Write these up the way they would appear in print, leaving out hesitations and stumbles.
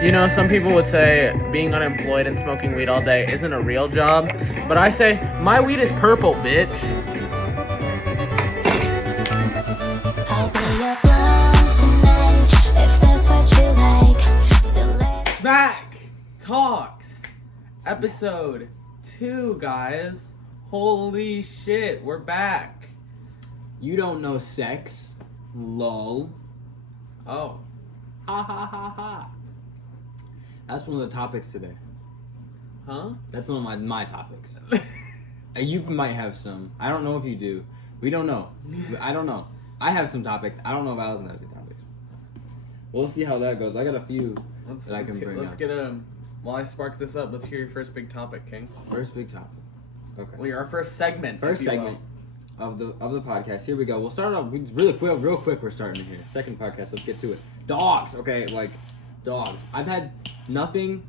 You know, some people would say being unemployed and smoking weed all day isn't a real job, but I say my weed is purple, bitch. I'll be your flow tonight if that's what you like. So let Back Talks, episode 2, guys. Holy shit, we're back. You don't know sex. Lol. Oh, Ha ha ha ha. That's one of the topics today. huh? That's one of my topics. You might have some. I don't know if you do. We don't know. I don't know. I have some topics. I don't know if Allison has any topics. We'll see how that goes. I got a few that I can bring Let's up. get while I spark this up, let's hear your first big topic, King. First big topic. Okay. Well, our first segment. First if you segment of the podcast. Here we go. We'll start off real quick. We're starting here. Second podcast. Let's get to it. Dogs. Okay, like dogs. I've had nothing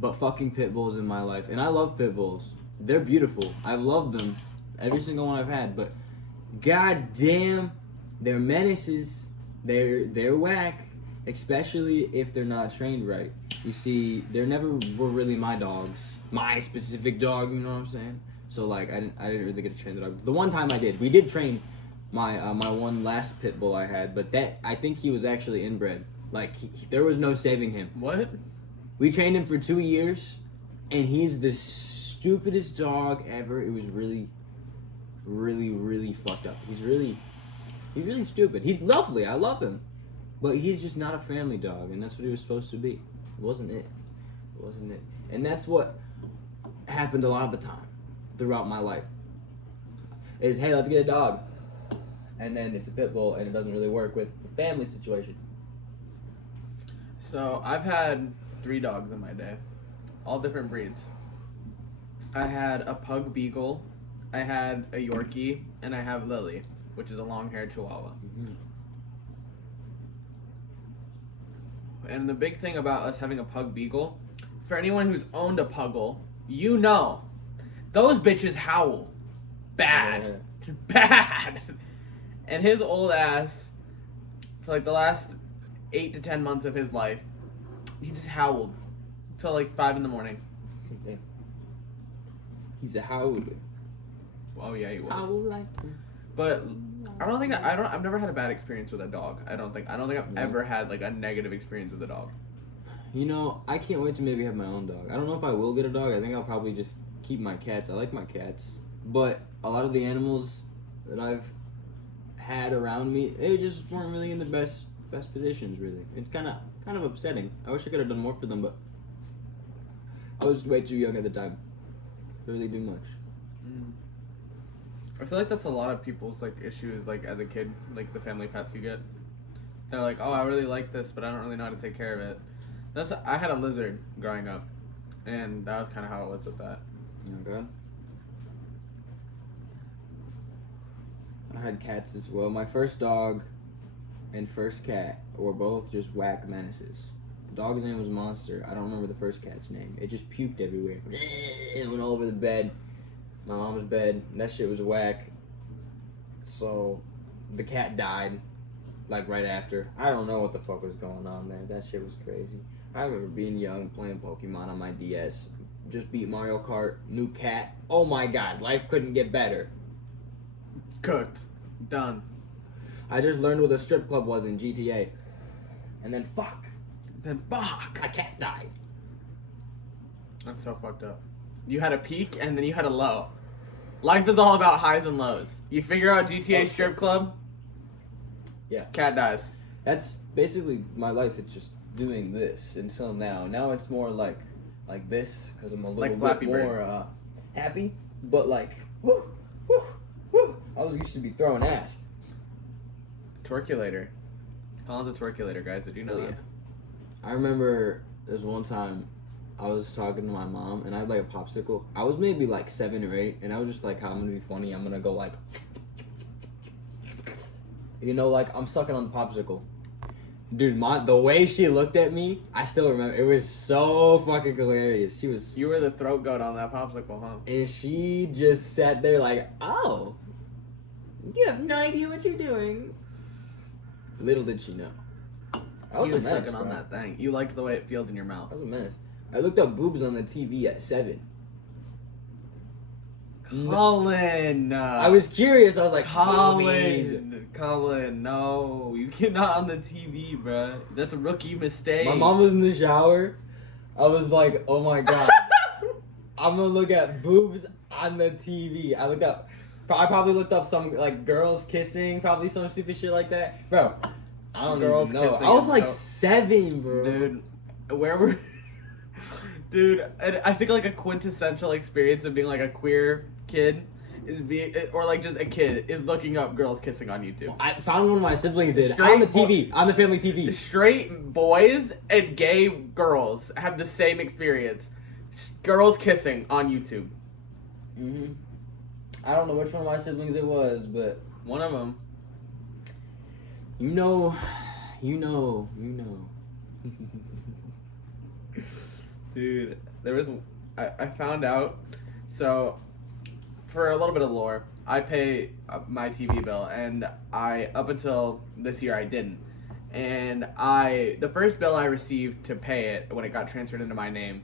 but fucking pit bulls in my life, and I love pit bulls. They're beautiful. I've loved them, every single one I've had. But goddamn, they're menaces. They're whack, especially if they're not trained right. You see, they never were really my dogs, my specific dog. You know what I'm saying? So like, I didn't really get to train the dog. The one time I did, we did train my my one last pit bull I had, but that I think he was actually inbred. Like there was no saving him. What? We trained him for 2 years, and he's the stupidest dog ever. It was really fucked up. He's really stupid. He's lovely. I love him, but he's just not a family dog, and that's what he was supposed to be. It wasn't it. And that's what happened a lot of the time throughout my life. Is hey, let's get a dog, and then it's a pit bull, and it doesn't really work with the family situation. So I've had 3 dogs in my day, all different breeds. I had a pug beagle, I had a Yorkie, and I have Lily, which is a long-haired Chihuahua. Mm-hmm. And the big thing about us having a pug beagle, for anyone who's owned a puggle, you know, those bitches howl. Bad. Bad. And his old ass, for like the last 8 to 10 months of his life, he just howled until like 5 in the morning. Damn. He's a howler. Oh yeah, he was. Howl like. But I've never had a bad experience with a dog. I don't think I've ever had like a negative experience with a dog. You know, I can't wait to maybe have my own dog. I don't know if I will get a dog. I think I'll probably just keep my cats. I like my cats, but a lot of the animals that I've had around me, they just weren't really in the best positions. Really, it's kind of upsetting. I wish I could have done more for them, but I was way too young at the time to really do much. I feel like that's a lot of people's like issues, like as a kid, like the family pets you get. They're like, oh, I really like this, but I don't really know how to take care of it. I had a lizard growing up, and that was kind of how it was with that. Oh God. I had cats as well. My first dog and first cat were both just whack menaces. The dog's name was Monster. I don't remember the first cat's name. It just puked everywhere. It went all over the bed. My mom's bed. That shit was whack. So the cat died like right after. I don't know what the fuck was going on there. That shit was crazy. I remember being young, playing Pokemon on my DS. Just beat Mario Kart. New cat. Oh my God, life couldn't get better. Cooked. Done. I just learned what a strip club was in GTA. And then fuck. A cat died. That's so fucked up. You had a peak and then you had a low. Life is all about highs and lows. You figure out GTA strip club. Yeah. Cat dies. That's basically my life. It's just doing this until now. Now it's more like this because I'm a little bit more happy. But like, woo. I was used to be throwing ass. Twerkulator. Colin's a twerkulator, guys. Did you know that? I remember there's one time I was talking to my mom and I had like a popsicle. I was maybe like 7 or 8 and I was just like, how I'm gonna be funny. I'm gonna go like, you know, like I'm sucking on the popsicle. Dude, the way she looked at me, I still remember. It was so fucking hilarious. She was. You were the throat goat on that popsicle, huh? And she just sat there like, oh, you have no idea what you're doing. Little did she know. I was He a was menace, sucking on bro. that thing. You liked the way it feels in your mouth. I was a menace. I looked up boobs on the TV at 7. Colin! I was curious. I was like, boobies. Colin, no. You cannot on the TV, bruh. That's a rookie mistake. My mom was in the shower. I was like, oh my god. I'm gonna look at boobs on the TV. I probably looked up some like girls kissing, probably some stupid shit like that. Bro, I don't Girls even know. kissing I was is like so- 7, bro. Dude, where were... Dude, I think like a quintessential experience of being like a queer kid is being, or like just a kid, is looking up girls kissing on YouTube. I found one of my siblings did Straight on the TV, on the family TV. Straight boys and gay girls have the same experience. Girls kissing on YouTube. Mm-hmm. I don't know which one of my siblings it was, but One of them. you know. Dude, there was... I found out... So, for a little bit of lore, I pay my TV bill, and up until this year, I didn't. And the first bill I received to pay it, when it got transferred into my name,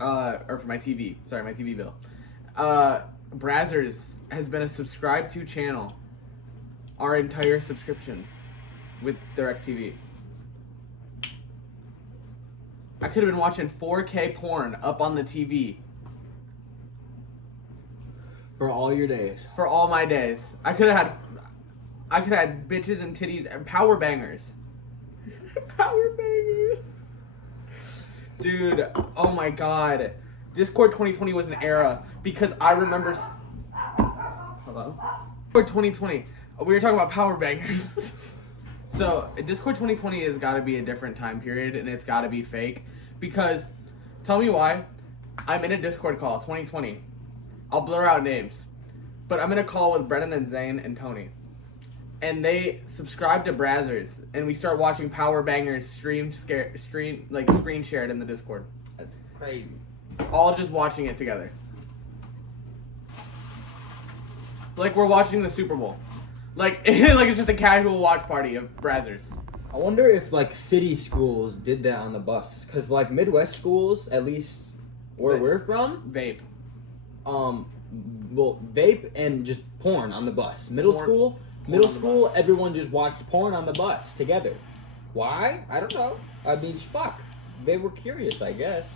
or for my TV bill, Brazzers has been a subscribed to channel our entire subscription with DirecTV. I could have been watching 4K porn up on the TV For all your days. for all my days. I could have had bitches and titties and power bangers. Power bangers. Dude, oh my god. Discord 2020 was an era because I remember... Hello? Discord 2020. We were talking about power bangers. So, Discord 2020 has got to be a different time period, and it's got to be fake. Because, tell me why, I'm in a Discord call, 2020. I'll blur out names. But I'm in a call with Brennan and Zane and Tony. And they subscribe to Brazzers, and we start watching power bangers screen shared in the Discord. That's crazy. All just watching it together. Like we're watching the Super Bowl. Like it's just a casual watch party of Brazzers. I wonder if like city schools did that on the bus, cause like Midwest schools, at least where we're from, Vape. well, vape and just porn on the bus. Middle Porn school, on the bus. everyone just watched porn on the bus together. Why? I don't know. I mean, fuck. They were curious, I guess.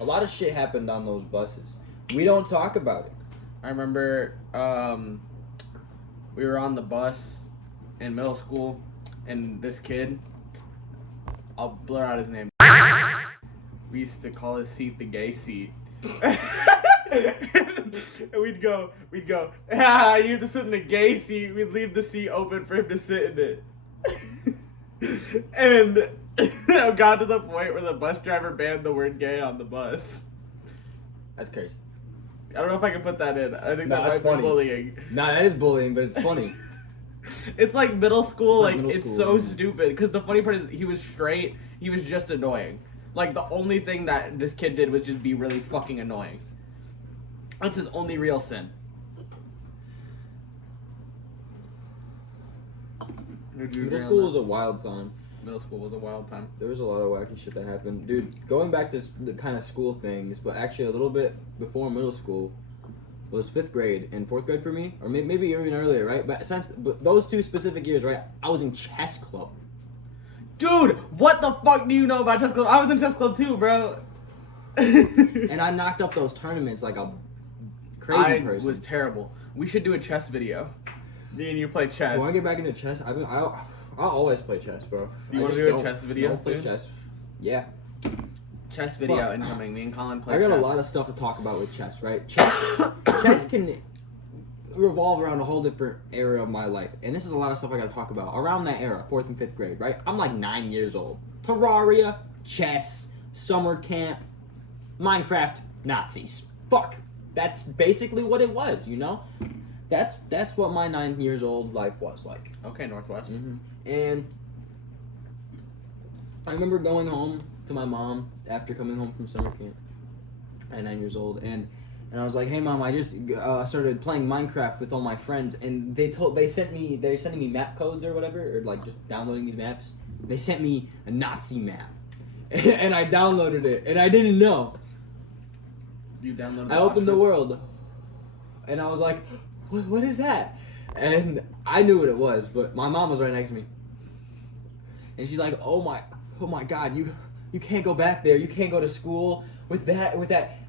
A lot of shit happened on those buses. We don't talk about it. I remember we were on the bus in middle school, and this kid, I'll blur out his name. We used to call his seat the gay seat. And we'd go, you have to sit in the gay seat. We'd leave the seat open for him to sit in it. And it got to the point where the bus driver banned the word gay on the bus. That's crazy. I don't know if I can put that in. I think No, that that's might funny. be bullying. Nah, that is bullying, but it's funny. It's like middle school, It's like middle it's school. so stupid. Because the funny part is, he was straight, he was just annoying. Like, the only thing that this kid did was just be really fucking annoying. That's his only real sin. Middle school was a wild time. Middle school was a wild time. There was a lot of wacky shit that happened. Dude, going back to the kind of school things, but actually a little bit before middle school was 5th grade and 4th grade for me, or maybe even earlier, right? But those 2 specific years, right, I was in chess club. Dude, what the fuck do you know about chess club? I was in chess club too, bro. And I knocked up those tournaments like a crazy person. was terrible. We should do a chess video. Me and you play chess. When I get back into chess, I'll always play chess, bro. You I wanna just do a don't- chess video don't play soon? chess. Yeah. Chess video Fuck. incoming. Me and Colin play I got chess. a lot of stuff to talk about with chess, right? Chess can revolve around a whole different era of my life, and this is a lot of stuff I got to talk about around that era, 4th and 5th grade, right? I'm like 9 years old. Terraria, chess, summer camp, Minecraft, Nazis. Fuck, that's basically what it was, you know. That's what my 9 years old life was like. Okay, Northwest. And I remember going home to my mom after coming home from summer camp at 9 years old, and And I was like, "Hey mom, I just started playing Minecraft with all my friends, and they're sending me map codes or whatever, or like just downloading these maps. They sent me a Nazi map, and I downloaded it, and I didn't know. You downloaded. I opened the world, and I was like, what is that? And I knew what it was, but my mom was right next to me, and she's like, oh my God, you can't go back there. You can't go to school with that.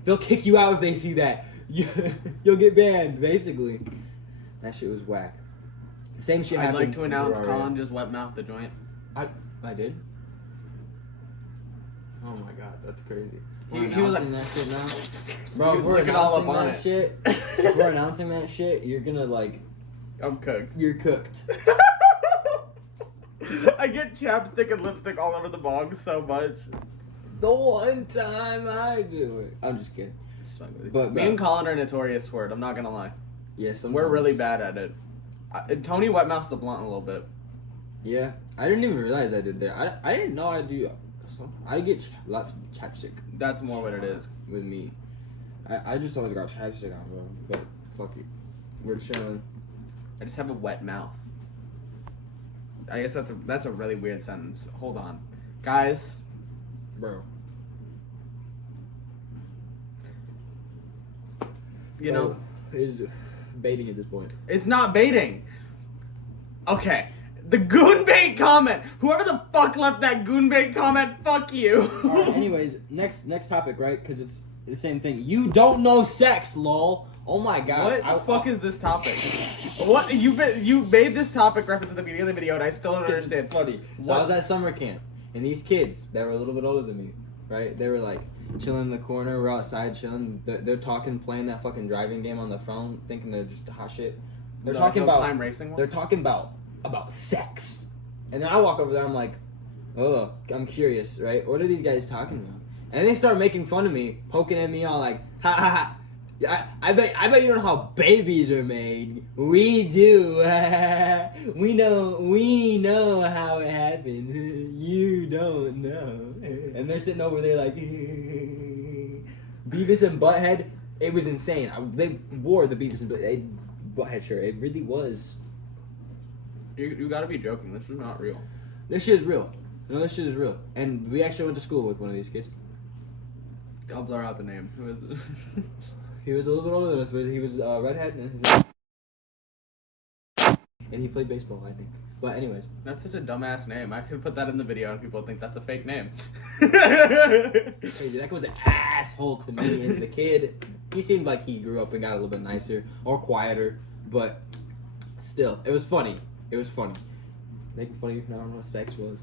They'll kick you out if they see that. You'll get banned, basically. That shit was whack. Same shit happened. I'd like to announce Ferrari. Colin just wet mouthed the joint. I did? Oh my God, that's crazy. He We're was announcing like- that shit now? He Bro, was if we're looking all up announcing on that it. shit, if we're announcing that shit, you're gonna like, I'm cooked. you're cooked. I get chapstick and lipstick all over the bong so much. The one time I do it. I'm just kidding. But Me and Colin are notorious for it. I'm not gonna lie. yeah, sometimes. We're really bad at it. Tony wet mouths the blunt a little bit. Yeah, I didn't even realize I did that. I didn't know I do. I get lots of chapstick That's more what it is. with me. I just always got chapstick on, bro. But fuck it, we're chilling. I just have a wet mouth. I guess that's a really weird sentence. Hold on, guys. Bro. You know, is baiting at this point. it's not baiting. Okay. The goon bait comment. Whoever the fuck left that goon bait comment, fuck you. Alright, anyways, next topic, right? Because it's the same thing. You don't know sex, lol. Oh my God. What the fuck is this topic? What you made this topic reference at the beginning of the video, and I still don't It's understand. funny. So I was at summer camp, and these kids that were a little bit older than me, right? They were like chilling in the corner. We're outside chilling. They're talking, playing that fucking driving game on the phone, thinking they're just hot shit. They're The talking about time racing one? They're talking about sex, and then I walk over there. I'm like, oh, I'm curious, right? What are these guys talking about? And they start making fun of me, poking at me, all like, ha ha ha. I bet you don't know how babies are made. We do. we know how it happens. You don't know. And they're sitting over there like Beavis and Butthead. It was insane. They wore the Beavis and Butthead shirt. It really was. You gotta be joking. This is not real. This shit is real. No, this shit is real. And we actually went to school with one of these kids. I'll blur out the name. Who is it? He was a little bit older than us, but he was redhead and he played baseball, I think. But anyways, That's such a dumbass name. I could put that in the video and people think that's a fake name. crazy. That was an asshole to me as a kid. He seemed like he grew up and got a little bit nicer or quieter, but still, it was funny. It was funny. Making fun of you, I don't know what sex was.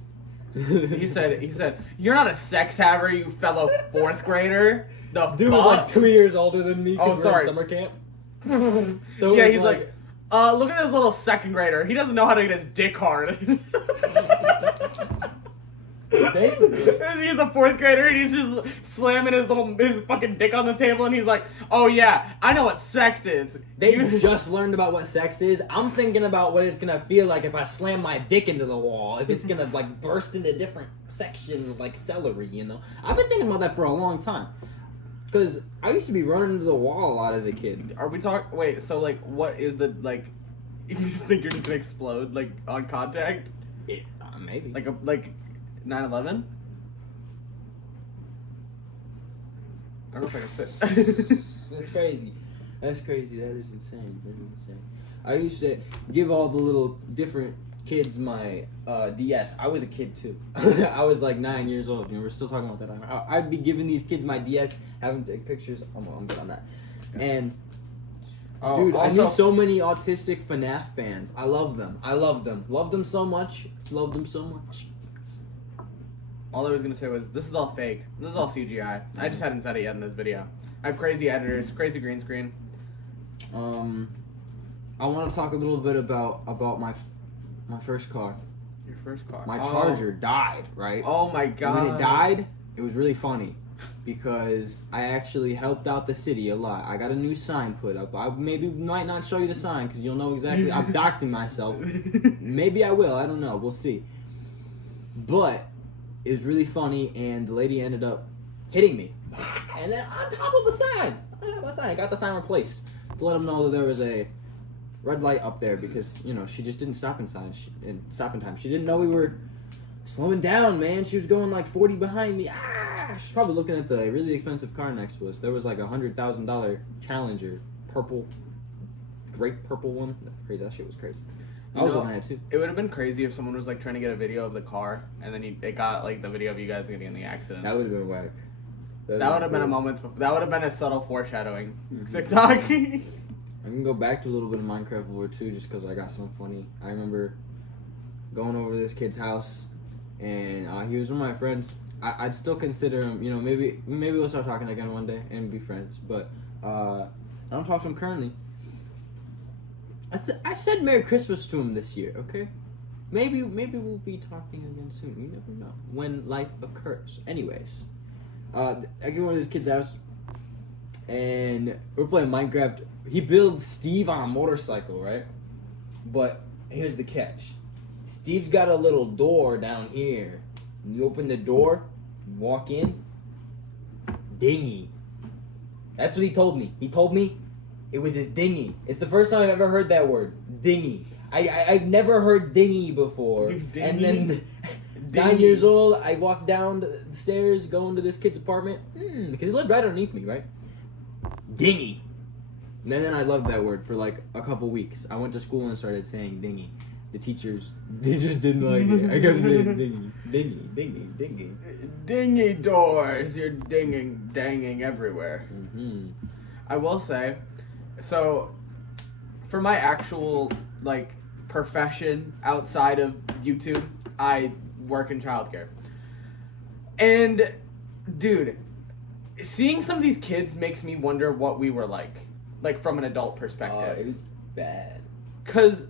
He said, you're not a sex haver, you fellow fourth grader. The Dude was like 2 years older than me because we're in summer camp. So yeah, it was he's like, look at this little second grader. He doesn't know how to get his dick hard. Basically. He's a fourth grader and he's just slamming his fucking dick on the table and he's like, oh yeah, I know what sex is. They just learned about what sex is. I'm thinking about what it's gonna feel like if I slam my dick into the wall. If it's gonna like burst into different sections like celery, you know? I've been thinking about that for a long time. Cause I used to be running into the wall a lot as a kid. Are we talking? Wait, so like, what is the like? You just think you're just gonna explode like on contact? Maybe. Like 9/11? I don't know if I can sit. That's crazy. That's crazy. That is insane. That is insane. I used to give all the little different kids my DS. I was a kid too. I was like 9 years old. You know, we're still talking about that. I'd be giving these kids my DS, having to take pictures. I'm good on that. And dude, I knew so many autistic FNAF fans. I love them. I loved them. Loved them so much. Loved them so much. All I was gonna say was, this is all fake. This is all CGI. I just hadn't said it yet in this video. I have crazy editors, crazy green screen. I want to talk a little bit about my first car. Your first car. My Charger died, right? Oh my And god. when it died, it was really funny because I actually helped out the city a lot. I got a new sign put up. I might not show you the sign because you'll know exactly. I'm doxing myself. Maybe I will. I don't know. We'll see. But it was really funny, and the lady ended up hitting me. And then on top of a sign. I have a sign. I got the sign replaced to let them know that there was a red light up there because, you know, she just didn't stop in time. She didn't know we were slowing down, man. She was going like 40 behind me. She's probably looking at the really expensive car next to us. There was like $100,000 Challenger, grape purple one. Crazy, that shit was crazy. I was looking at it too. It would have been crazy if someone was like trying to get a video of the car and then it got like the video of you guys getting in the accident. That would have been whack. That would have been a moment. That would have been a subtle foreshadowing. Mhm. TikTok. I can go back to a little bit of Minecraft lore too, just because I got something funny. I remember going over to this kid's house, and he was one of my friends. I'd still consider him, you know, maybe we'll start talking again one day and be friends. But I don't talk to him currently. I said Merry Christmas to him this year, okay? Maybe we'll be talking again soon. You never know when life occurs. Anyways, I get one of this kid's house, and we're playing Minecraft. He builds Steve on a motorcycle, right? But here's the catch: Steve's got a little door down here. You open the door, you walk in. Dinghy. That's what he told me. He told me it was his dinghy. It's the first time I've ever heard that word, dinghy. I've never heard dinghy before. Dinghy? And then 9 years old, I walked down the stairs going to this kid's apartment. Because he lived right underneath me, right? Dinghy. And then I loved that word for like a couple weeks. I went to school and started saying dinghy. The teachers didn't like it. I kept saying dinghy, dinghy, dinghy, dinghy. Dingy doors. You're danging everywhere. Mm-hmm. I will say, so for my actual like profession outside of YouTube, I work in childcare. And dude, seeing some of these kids makes me wonder what we were like from an adult perspective. It was bad. 'Cause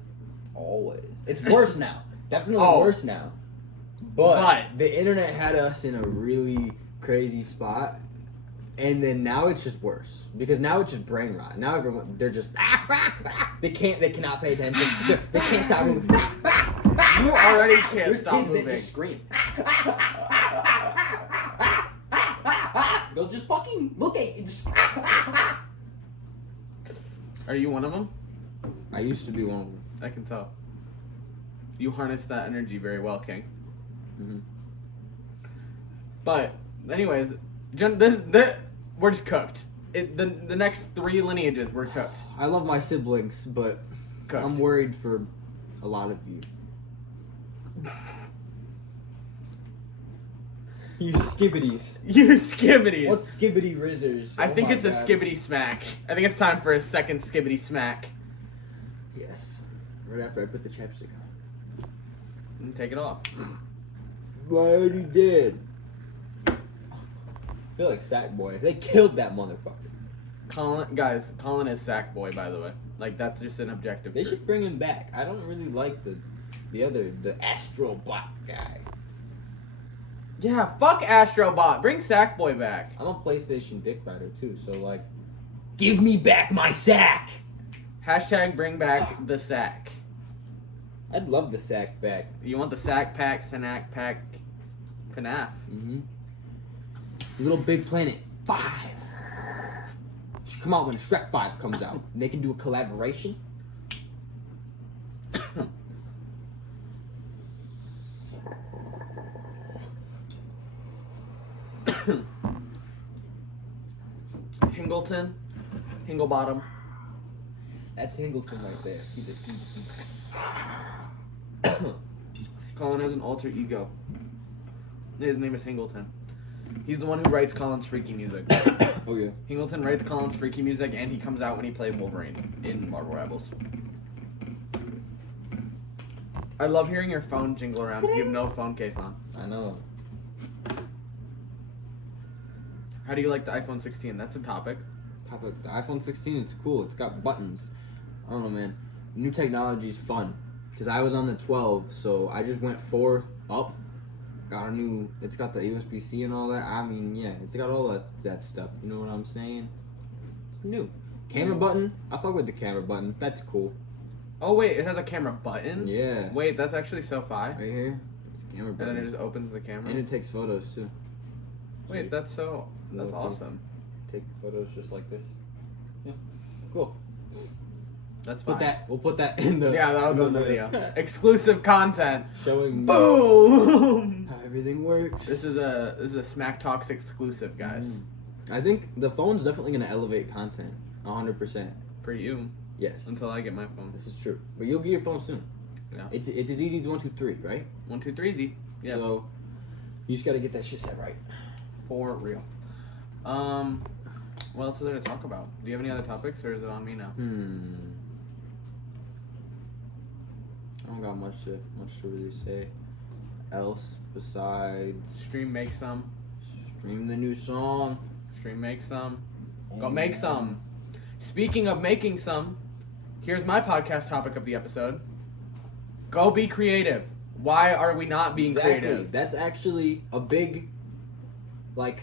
Always. It's worse now. Definitely worse now. But the internet had us in a really crazy spot. And then now it's just worse. Because now it's just brain rot. Now they're just they cannot pay attention. They can't stop moving. You already can't There's stop kids moving. that just scream. They'll just fucking look at you. Just Are you one of them? I used to be one of them. I can tell. You harness that energy very well, King. Mm-hmm. But, anyways, we're just cooked. The next 3 lineages, we're cooked. I love my siblings, but Cooked. I'm worried for a lot of you. You skibbities. You skibbities. What's skibbity rizzers? I Oh think my it's a God. skibbity smack. I think it's time for a second skibbity smack. Yes. Right after I put the chapstick on. And take it off. I already did. I feel like Sackboy. They killed that motherfucker. Colin is Sackboy, by the way. Like, that's just an objective They truth. should bring him back. I don't really like the Astrobot guy. Yeah, fuck Astrobot. Bring Sackboy back. I'm a PlayStation dick rider too, so like, give me back my sack. Hashtag bring back the sack. I'd love the sack back. You want the sack pack, snack pack, FNAF. Mm-hmm. Little Big Planet 5 should come out when Shrek 5 comes out. And they can do a collaboration. Hinglebottom. That's Hingleton right there. He's a Colin has an alter ego. His name is Hingleton. He's the one who writes Colin's freaky music. Oh yeah. Hingleton writes Colin's freaky music, and he comes out when he plays Wolverine in Marvel Rebels. I love hearing your phone jingle around if you have no phone case on. I know. How do you like the iPhone 16? That's a topic. The iPhone 16 is cool. It's got buttons. I don't know, man. New technology is fun. Because I was on the 12, so I just went 4 up. Got a new... It's got the USB-C and all that. I mean, yeah. It's got all that stuff. You know what I'm saying? It's new. Camera button. I fuck with the camera button. That's cool. Oh, wait. It has a camera button? Yeah. Wait, that's actually so fire. Right here. It's a camera And button. then it just opens the camera? And it takes photos, too. Wait, that's Really cool. awesome. take photos just like this. Yeah, cool. That's fine. We'll put that in the. Yeah, that'll go in the video. Exclusive content. Showing Boom. how everything works. This is a Smack Talks exclusive, guys. I think the phone's definitely gonna elevate content, 100%. For you, Yes. until I get my phone. This is true. But you'll get your phone soon. Yeah. It's as easy as 1, 2, 3, right? 1, 2, 3, easy. Yeah. So you just gotta get that shit set right. For real. What else is there to talk about? Do you have any other topics, or is it on me now? I don't got much to really say else besides Stream, make some. stream the new song. Stream, make some. Go make some. Speaking of making some, here's my podcast topic of the episode. Go be creative. Why are we not being creative? That's actually a big, like,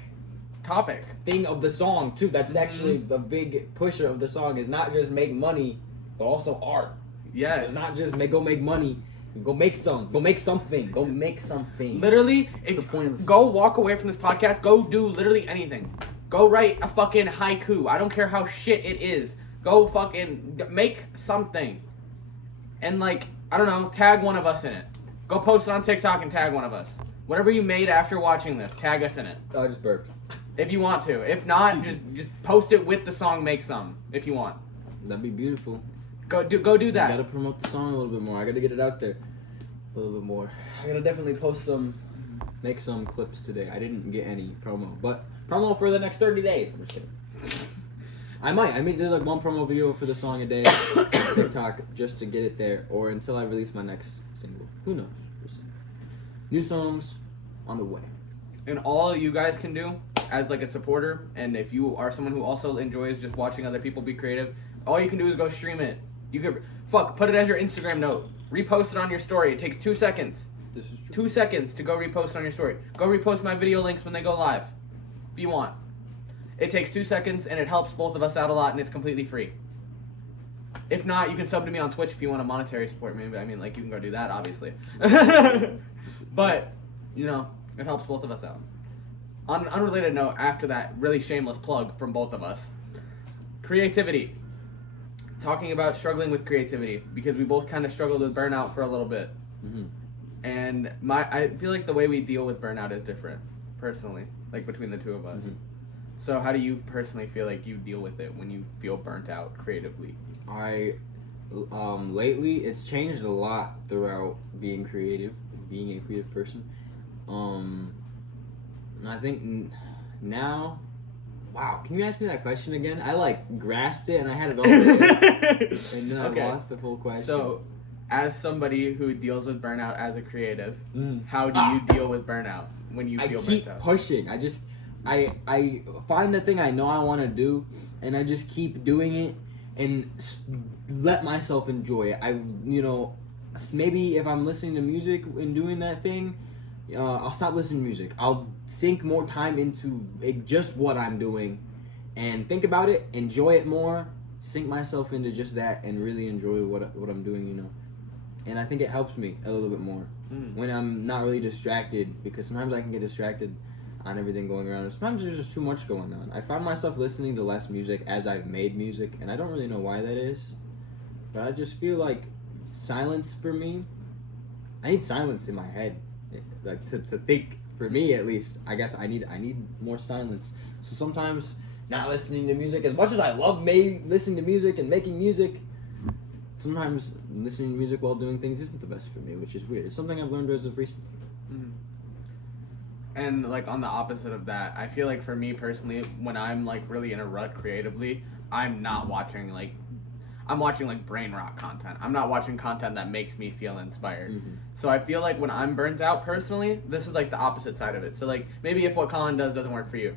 Topic. thing of the song too. That's actually the big pusher of the song. Is not just make money, but also art. Yes. It's not just go make money. Go make some. Go make something. Go make something. Literally, That's the point of this. go walk away from this podcast. Go do literally anything. Go write a fucking haiku. I don't care how shit it is. Go fucking make something. And like, I don't know, tag one of us in it. Go post it on TikTok and tag one of us. Whatever you made after watching this, tag us in it. Oh, I just burped. If you want to. If not, just post it with the song Make Some, if you want. That'd be beautiful. Go do that. I gotta promote the song a little bit more. I gotta get it out there a little bit more. I gotta definitely make some clips today. I didn't get any promo, but promo for the next 30 days. I'm just kidding. I may do like one promo video for the song a day on TikTok just to get it there, or until I release my next single. Who knows? We'll see. New songs on the way. And all you guys can do as like a supporter, and if you are someone who also enjoys just watching other people be creative, all you can do is go stream it. You could put it as your Instagram note. Repost it on your story. It takes 2 seconds. This is true. 2 seconds to go repost on your story. Go repost my video links when they go live. If you want. It takes 2 seconds and it helps both of us out a lot, and it's completely free. If not, you can sub to me on Twitch if you want a monetary support. Maybe you can go do that, obviously. But it helps both of us out. On an unrelated note, after that really shameless plug from both of us, creativity. Talking about struggling with creativity, because we both kind of struggled with burnout for a little bit. Mm-hmm. And I feel like the way we deal with burnout is different, personally, like between the two of us. Mm-hmm. So how do you personally feel like you deal with it when you feel burnt out creatively? Lately it's changed a lot throughout being a creative person. I think now, wow, can you ask me that question again? I like grasped it and I had it all there, and then I lost the full question. So, as somebody who deals with burnout as a creative, how do you deal with burnout when you feel burnt out? I keep pushing. I find the thing I know I want to do, and I just keep doing it and let myself enjoy it. Maybe if I'm listening to music and doing that thing, I'll stop listening to music. I'll sink more time into just what I'm doing and think about it, enjoy it more, sink myself into just that and really enjoy what I'm doing, And I think it helps me a little bit more when I'm not really distracted, because sometimes I can get distracted on everything going around. Sometimes there's just too much going on. I find myself listening to less music as I've made music, and I don't really know why that is. But I just feel like silence for me, I need silence in my head. Like to think, for me at least, I guess I need more silence. So sometimes not listening to music, as much as I love listening to music and making music, sometimes listening to music while doing things isn't the best for me, which is weird. It's something I've learned as of recently. And like on the opposite of that, I feel like for me personally, when I'm like really in a rut creatively, I'm watching like brain rot content. I'm not watching content that makes me feel inspired. So I feel like when I'm burnt out personally, this is like the opposite side of it. So like maybe if what Colin does doesn't work for you,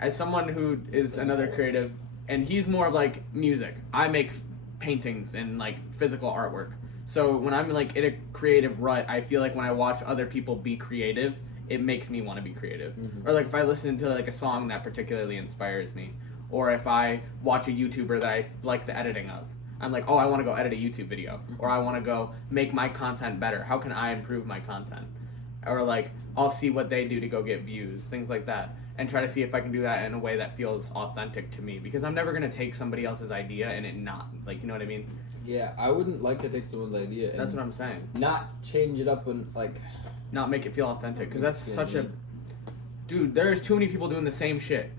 as someone who is another creative, and he's more of like music, I make paintings and like physical artwork. So when I'm like in a creative rut, I feel like when I watch other people be creative, it makes me want to be creative. Or like if I listen to like a song that particularly inspires me, or if I watch a YouTuber that I like the editing of, I'm like, oh, I want to go edit a YouTube video, or I want to go make my content better. How can I improve my content? Or like I'll see what they do to go get views, things like that, and try to see if I can do that in a way that feels authentic to me, because I'm never gonna take somebody else's idea and it not, like, you know what I mean? Yeah, I wouldn't like to take someone's idea and That's what I'm saying. not change it up and like Not make it feel authentic, because that's Yeah, such yeah. a... Dude, there's too many people doing the same shit.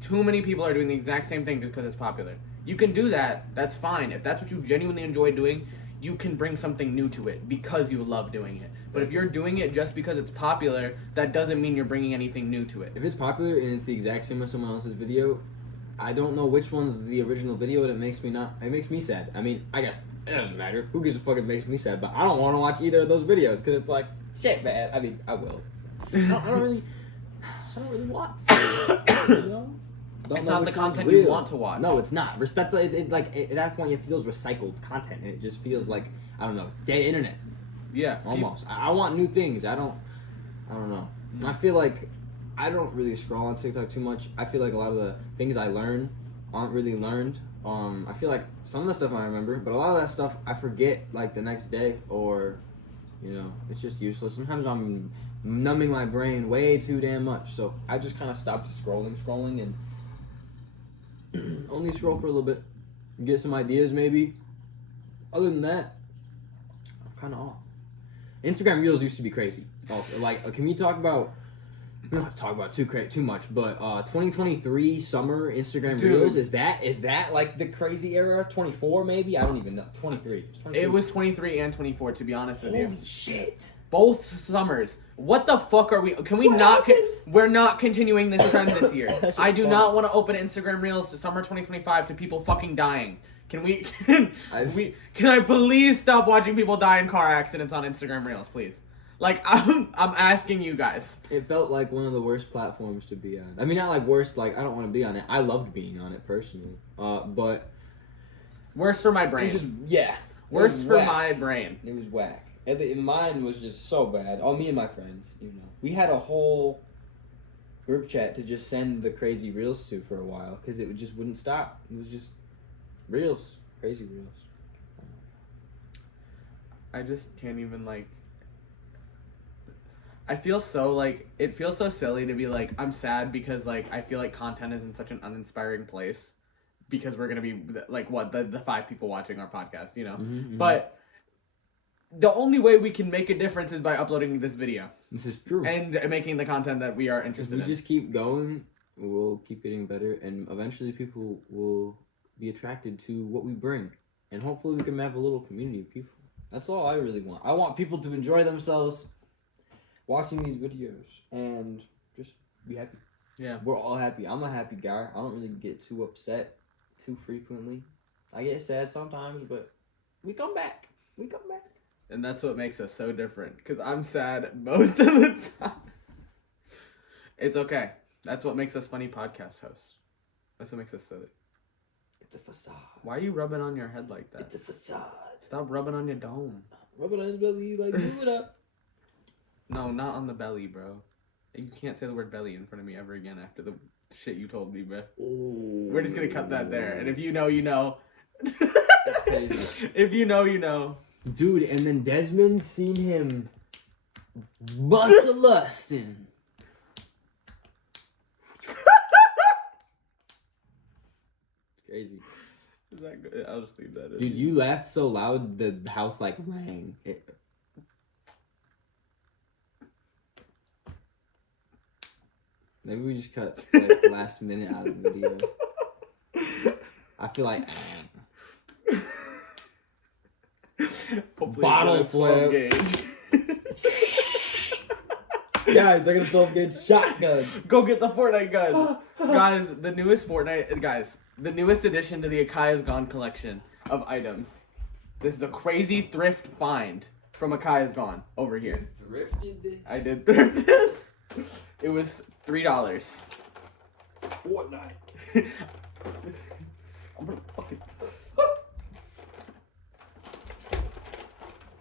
Too many people are doing the exact same thing just because it's popular. You can do that, that's fine. If that's what you genuinely enjoy doing, you can bring something new to it because you love doing it. But if you're doing it just because it's popular, that doesn't mean you're bringing anything new to it. if it's popular and it's the exact same as someone else's video, I don't know which one's the original video and it makes me sad. I mean, I guess it doesn't matter. Who gives a fuck if it makes me sad? But I don't want to watch either of those videos because it's like, shit, man. I mean, I will. I don't really want to, you know? Don't It's know not the which one's content you real. want to watch. No, it's not. That's like, at that point it feels recycled content and it just feels like, I don't know, dead internet. Yeah. Almost. I want new things. I don't know. I feel like I don't really scroll on TikTok too much. I feel like a lot of the things I learn aren't really learned. I feel like some of the stuff I remember, but a lot of that stuff I forget like the next day, or you know, it's just useless. Sometimes I'm numbing my brain way too damn much, so I just kind of stopped scrolling and only scroll for a little bit, get some ideas maybe. Other than that, I'm kind of off. Instagram Reels used to be crazy. Also, like, can we talk about? We don't have to talk about too much, but 2023 summer Instagram Dude. Reels is that like the crazy era? 24 maybe? I don't even know. 23. It was 23 and 24, to be honest with you. Holy shit! Both summers. What the fuck are we? Can we What not? happened? We're not continuing this trend this year. That's I do funny. not want to open Instagram Reels to summer 2025 to people fucking dying. Can we? Can I please stop watching people die in car accidents on Instagram Reels, please? Like, I'm asking you guys. It felt like one of the worst platforms to be on. I mean, not like worst. Like, I don't want to be on it. I loved being on it personally. But Worse for my it brain. was just it Worse was for whack. my brain. It was whack. And mine was just so bad. All me and my friends, you know. We had a whole group chat to just send the crazy reels to for a while because it just wouldn't stop. It was just reels, crazy reels. I just can't even, like... I feel so, like, it feels so silly to be like, I'm sad because, like, I feel like content is in such an uninspiring place because we're gonna be, like, what, the 5 people watching our podcast, you know? Mm-hmm. But the only way we can make a difference is by uploading this video This is true. and making the content that we are If interested we in. just keep going, we'll keep getting better, and eventually people will be attracted to what we bring. And hopefully we can have a little community of people. That's all I really want. I want people to enjoy themselves watching these videos and just be happy. Yeah. We're all happy. I'm a happy guy. I don't really get too upset too frequently. I get sad sometimes, but we come back. We come back. And that's what makes us so different. Because I'm sad most of the time. It's okay. That's what makes us funny podcast hosts. That's what makes us silly. It's a facade. Why are you rubbing on your head like that? It's a facade. Stop rubbing on your dome. Rub it on his belly, like move it up. No, not on the belly, bro. You can't say the word belly in front of me ever again after the shit you told me, bro. We're just gonna cut that there. And if you know, you know. That's crazy. If you know, you know. Dude, and then Desmond seen him bust a lustin'. Crazy. Is that good? I'll just leave that in. Dude, you laughed so loud the house like rang. Maybe we just cut like the last minute out of the video. I feel like Hopefully Bottle it's a 12 flip. gauge. guys, I got a 12 gauge shotgun. Go get the Fortnite guns. Guys, the newest Fortnite, guys, the newest addition to the akyisgone collection of items. This is a crazy thrift find from akyisgone over here. Thrifted this. I did thrift this. It was $3. Fortnite. I'm gonna fucking...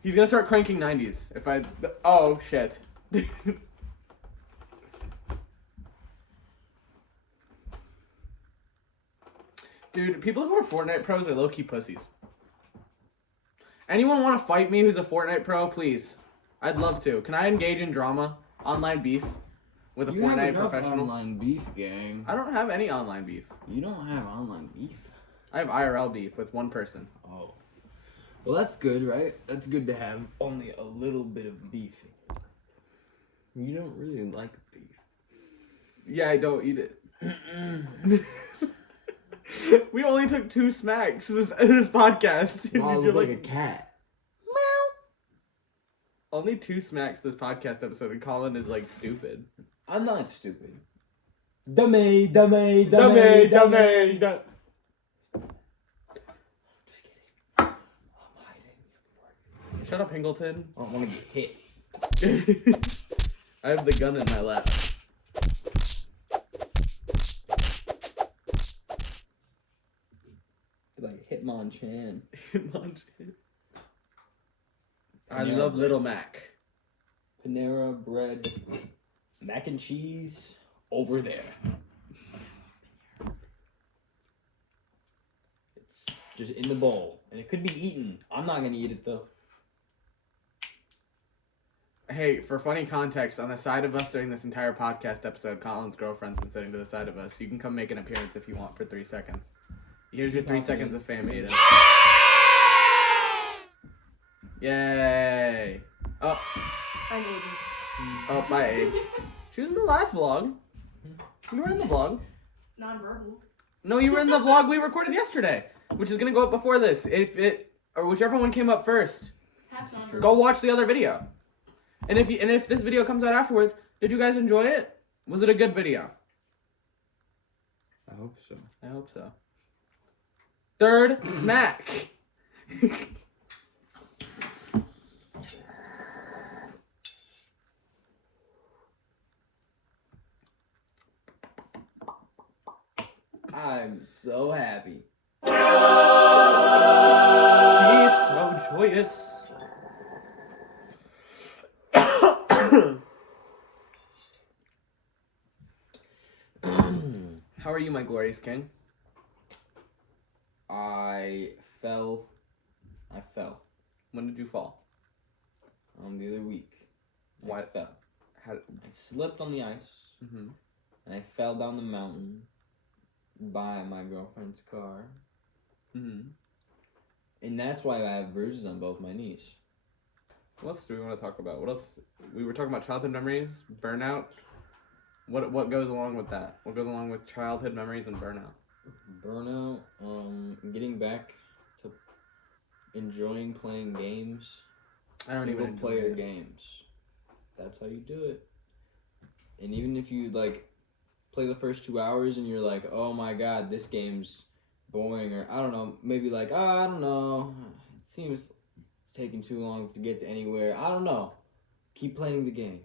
He's gonna start cranking 90s if I... Oh, shit. Dude, people who are Fortnite pros are low-key pussies. Anyone want to fight me who's a Fortnite pro? Please. I'd love to. Can I engage in drama? online beef with a You have Fortnite enough professional. online beef, gang. I don't have any online beef. You don't have online beef. I have IRL beef with one person. Oh. Well, that's good, right? That's good to have only a little bit of beef. You don't really like beef. Yeah, I don't eat it. We only took 2 smacks this podcast. Well, I You're look like a cat. only 2 smacks this podcast episode, and Colin is like stupid. I'm not stupid. Dummy. Dummy. Just kidding. I'm hiding. Shut up, Hingleton. I don't want to get hit. I have the gun in my lap. Like Hitmonchan. I love Little Mac. Panera bread. Mac and cheese over there. It's just in the bowl. And it could be eaten. I'm not going to eat it though. Hey, for funny context, on the side of us during this entire podcast episode, Colin's girlfriend's been sitting to the side of us. You can come make an appearance if you want for 3 seconds. Here's your 3 seconds of fame, Aiden. Yay! Oh, I'm Aiden. oh, my AIDS. She was in the last vlog. You were in the vlog. Non-verbal. No, you were in the vlog we recorded yesterday, which is gonna go up before this. Or whichever one came up first. Half non-verbal. Go watch the other video. And if this video comes out afterwards, did you guys enjoy it? Was it a good video? I hope so. I hope so. 3rd smack. I'm so happy. He's so joyous. How are you, my glorious king? I fell. When did you fall? The other week. Why? I fell. How? I slipped on the ice. Mm-hmm. And I fell down the mountain by my girlfriend's car. Mm-hmm. And that's why I have bruises on both my knees. What else do we want to talk about? What else? We were talking about childhood memories, burnout. What goes along with that? What goes along with childhood memories and burnout? Burnout, getting back to enjoying playing games. I don't even enjoy player it. games. That's how you do it. And even if you like play the first 2 hours and you're like, oh my god, this game's boring, or I don't know, maybe like, I don't know, it seems it's taking too long to get to anywhere. I don't know. Keep playing the game.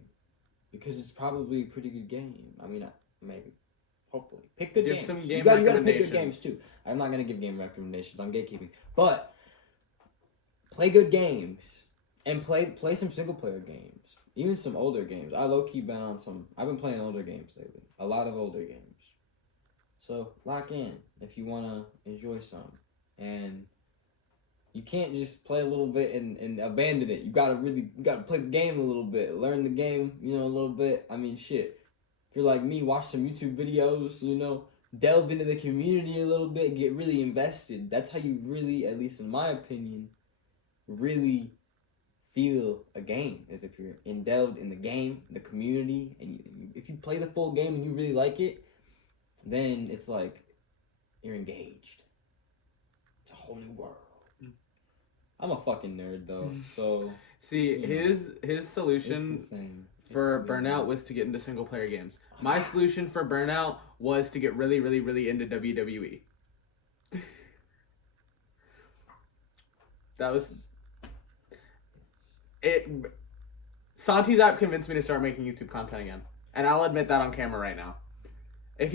Because it's probably a pretty good game. I mean, maybe. Hopefully. Pick good Give games. some game you gotta pick good recommendations. games too. I'm not going to give game recommendations. I'm gatekeeping. But play good games. And play some single player games. Even some older games. I low-key been on some... I've been playing older games lately. A lot of older games. So lock in if you want to enjoy some. And you can't just play a little bit and abandon it. You gotta play the game a little bit. Learn the game, a little bit. I mean, shit. If you're like me, watch some YouTube videos, delve into the community a little bit, get really invested. That's how you really, at least in my opinion, really feel a game, is if you're delved in the game, the community, and if you play the full game and you really like it, then it's like you're engaged. It's a whole new world. I'm a fucking nerd though, so See, his solution it's the same. for burnout was to get into single player games. My solution for burnout was to get really, really, really into WWE. That was it. Santi's app convinced me to start making YouTube content again, and I'll admit that on camera right now. If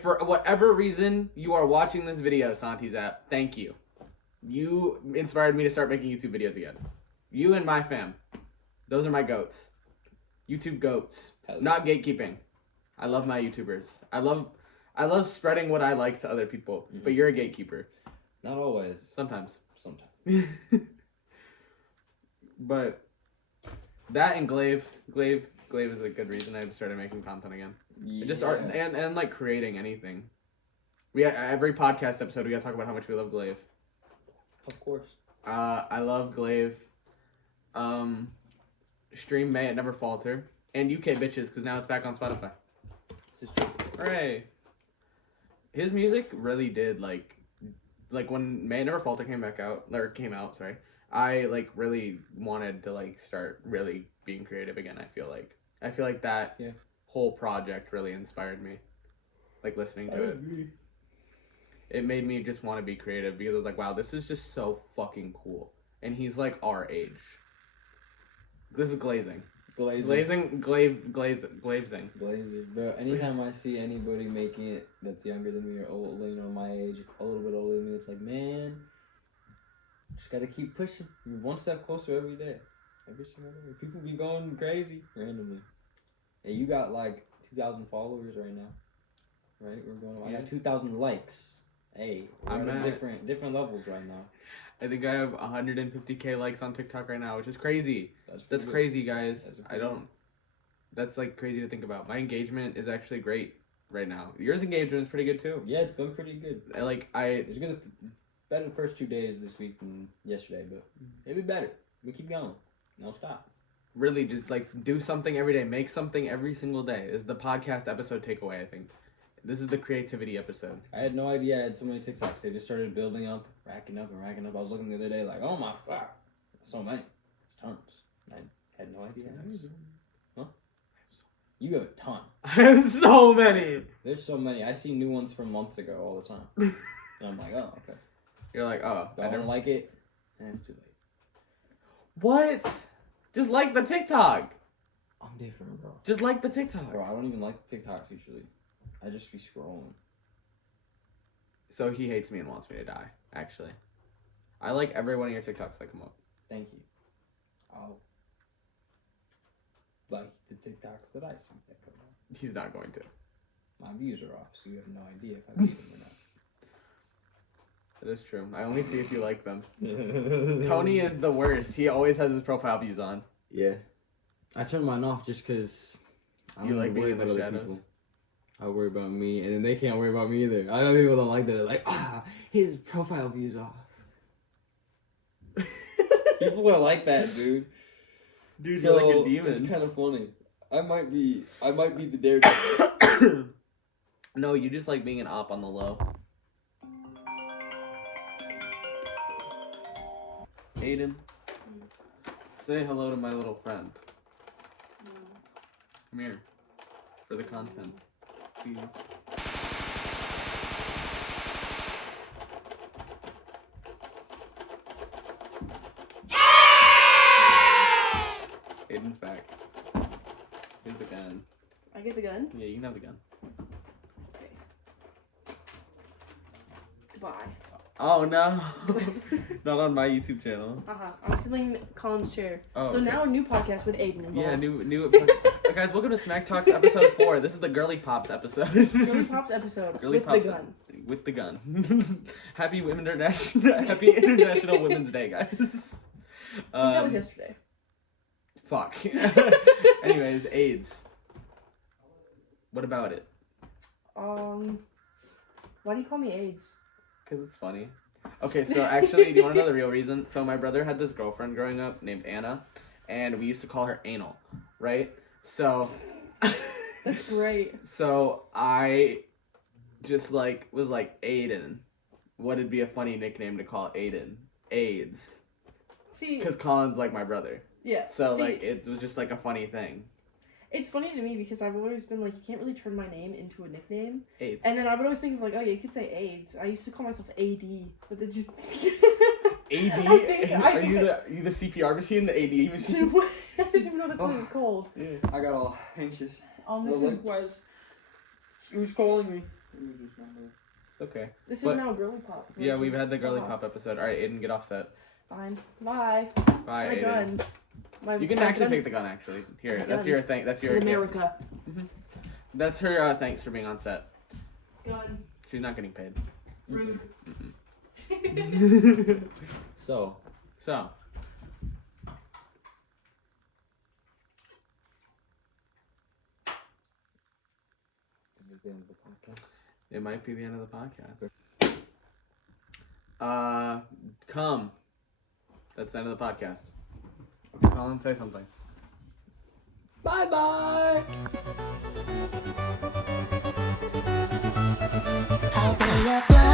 for whatever reason you are watching this video, Santi's app, thank you. You inspired me to start making YouTube videos again. You and my fam. Those are my goats. YouTube goats. Not gatekeeping. I love my YouTubers. I love spreading what I like to other people. Mm-hmm. But you're a gatekeeper. Not always. Sometimes. Sometimes. But That and Glaive is a good reason I started making content again. Just art and like creating anything. Every podcast episode we gotta talk about how much we love Glaive. Of course. I love Glaive. Stream May It Never Falter. And UK Bitches, because now it's back on Spotify. This is true. Hooray. His music really did like when May It Never Falter came out, sorry. I like really wanted to like start really being creative again. I feel like that whole project really inspired me. Like listening to it. It made me just want to be creative because I was like, wow, this is just so fucking cool. And he's like our age. This is glazing. Glazing. Bro, anytime I see anybody making it that's younger than me or old, my age, a little bit older than me, it's like, man, just gotta keep pushing. You're one step closer every day. Every single day. People be going crazy randomly. Hey, you got like 2,000 followers right now. Right? I got 2,000 likes. Hey, we're at different levels right now. I think I have 150k likes on TikTok right now, which is crazy. That's crazy, guys. That's like crazy to think about. My engagement is actually great right now. Yours engagement is pretty good too. Yeah, it's been pretty good. It's good. Better the first 2 days this week than yesterday, but it'll be better. We keep going. No stop. Really, just like do something every day. Make something every single day is the podcast episode takeaway, I think. This is the creativity episode. I had no idea I had so many TikToks. They just started building up, racking up. I was looking the other day like, oh my fuck. So many. It's tons. I had no idea. Huh? You have a ton. I have so many. There's so many. I see new ones from months ago all the time. And I'm like, oh, okay. You're like, oh. I don't like it. And it's too late. What? Just like the TikTok. I'm different, bro. Just like the TikTok. Bro, I don't even like TikToks usually. I just be scrolling. So he hates me and wants me to die, actually. I like every one of your TikToks that come up. Thank you. I'll like the TikToks that I see that come up. He's not going to. My views are off, so you have no idea if I like them or not. That is true. I only see if you like them. Tony is the worst. He always has his profile views on. Yeah. I turn mine off just because I you like being in the shadows. People. I worry about me, and then they can't worry about me either. I know people don't like that. They're like, his profile view's off. People are like that, dude. Dude, so, you're like a demon. It's kind of funny. I might be the daredevil. No, you just like being an op on the low. Aiden, say hello to my little friend. Come here for the content. Please. Aiden's back. Here's the gun. I get the gun? Yeah, you can have the gun. Okay. Goodbye. Oh no! Not on my YouTube channel. I'm stealing Colin's chair. Oh, so okay. now a new podcast with Aiden involved. Yeah, new. Guys, welcome to Smack Talks episode 4. This is the Girly Pops episode. Girly Pops episode with the gun. With the gun. Happy International Women's Day, guys. I think that was yesterday. Fuck. Anyways, AIDS. What about it? Why do you call me AIDS? Because it's funny. Okay, so actually, do you want to know the real reason? So my brother had this girlfriend growing up named Anna, and we used to call her Anal, right? So... That's great. So I just like was like, Aiden. What'd be a funny nickname to call Aiden? AIDS. See... Because Colin's like my brother. Yeah. So like, it was just like a funny thing. It's funny to me because I've always been like, you can't really turn my name into a nickname. AIDS. And then I would always think of like, oh yeah, you could say AIDS. I used to call myself AD, but then just... AD? Are you the CPR machine, the AD machine? I didn't even know that's what it was called. Yeah. I got all anxious. Likewise. Who's calling me? It's okay. This is now a Girly Pop. Yeah, we've had the Girly Pop episode. Alright, Aiden, get off set. Fine. Bye. Bye, My Aiden. gun. You can actually take the gun, actually. Here, that's your thing. That's your America. Mm-hmm. That's her thanks for being on set. Gun. She's not getting paid. Rude. So. the end of the podcast. It might be the end of the podcast. Come. That's the end of the podcast. Okay, Colin, say something. Bye bye. I'll be your fly